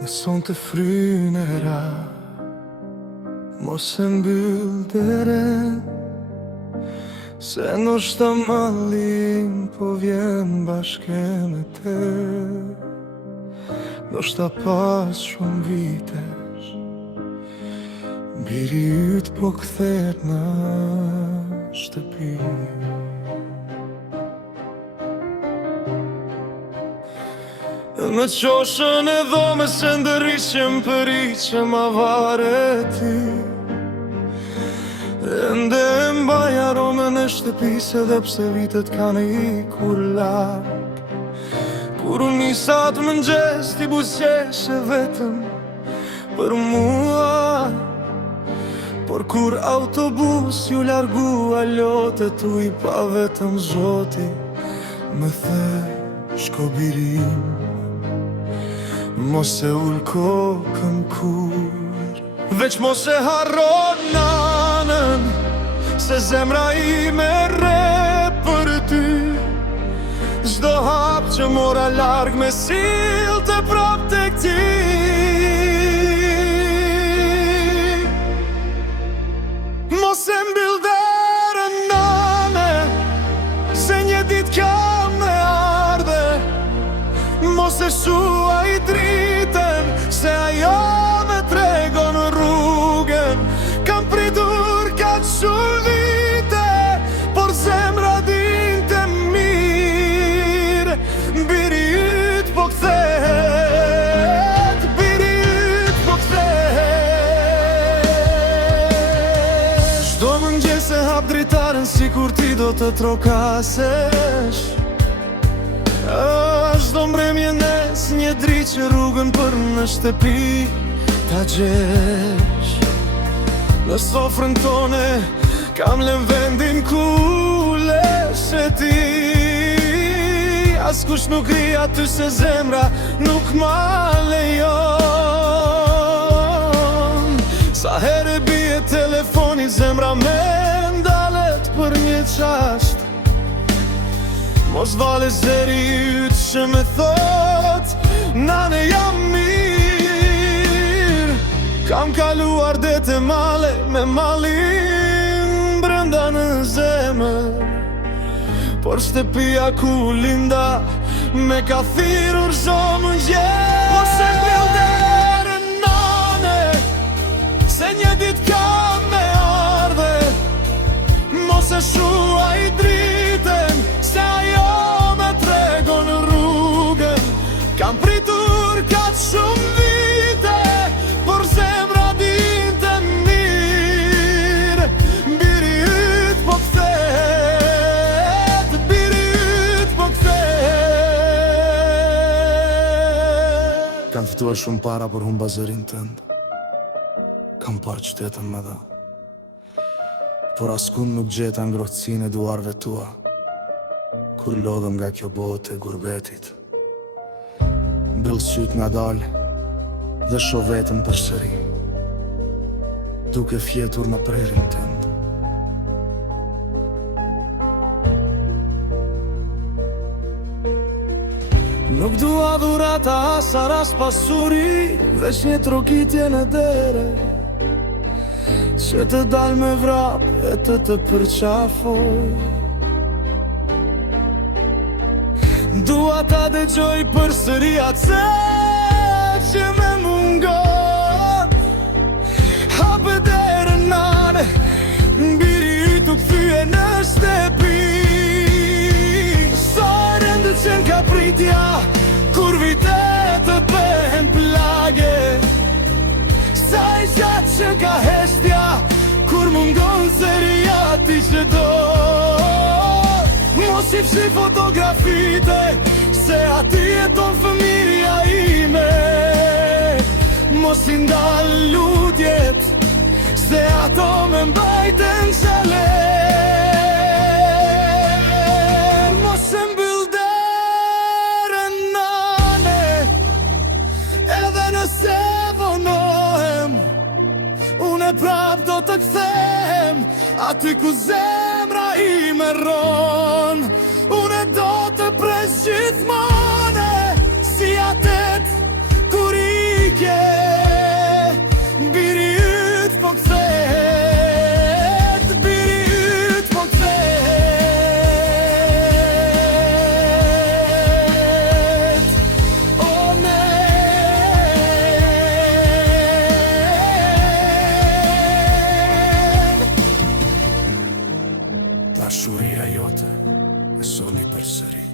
Në son të frynera mos e mbyll deren, se ndoshta mallim po vjen bashkë me te. Ndoshta pas shumë vitesh biri yt po kthehet në shtëpi. Në qoshën e dhome se ndërrishem për i që ma vare ti, ende mbaj aromën e shtëpisë edhe pse vitet kanë ikur lap. Kur unë nisa të mëngjes ti buzëqeshe vetëm për mua, por kur autobus ju largua lotet u i pa vetëm Zoti më the shko birim, mos e ull kokën kur, veç mos e harron nanën, se zemra ime rre për ty. Çdo hap që mora larg me sillte prap tek ti. Mos e mbyll derën nane, se një ditë kam me ardhe. Mos e shuaj dritën, se ajo me tregon rrugën. Kam pritur kaq shumë vite, por zemra dinte mirë. Biri yt po kthehet, biri yt po kthehet. Çdo mëngjes e hap dritaren sikur ti do të trokasesh. Çdo mbrëmje nes një dritë që rrugën për në shtëpi ta gjesh. Në sofrën tone kam lën vendin ku lesh e ti. Askush nuk ri aty se zemra nuk ma lejon. Sa herë bie telefoni zemra me ndalet për një qasht. Mos vale zeri yt që me thot nane jam mirë. Kam kaluar dete male me malin brenda në zemër, por shtëpia ku linda me ka thirur çdo mëngjes. Mos e mbyll derën nane, se një ditë kam me ardhe. Mos e shuaj dritën, se ajo me tregon rrugën. Kam pritur kaq shumë vite, por zemra dinte mirë. Biri yt po kthehet, biri yt po kthehet. Kam fituar shumë para për humba zërin tënd. Kam parë qytetën me dha, por askund nuk gjeta ngrohtësinë e duarve tua kur lodhëm nga kjo botë e gurbetit. Mbyll syt ngadalë dhe shoh veten përsëri, duke fjetur në prerin tënd. Nuk dua dhurata as aras pasuri, veç një trokitje në dere, që të dal me vrap e të përqafoj. Dua ta dëgjoj përsëri atë që me mungon. Hapë derën nane, biri yt u kthye në shtëpi. Sa rëndë qenë ka pritja, kur vitet të bëhen plage. Sa i gjatë që ka heshtja, kur mungon zëria ti që do. Mos i fshi fotografite, se aty jeton fëmijëria ime. Mos i ndal lutjet, se ato me mbajten xhaler. Mos e mbyll derën nane, edhe nëse vonohem, unë prap do të kthem aty ku zemra ime rron. Unë do të pres gjithmone si atet kur i Dashuria jote e soli përsëri.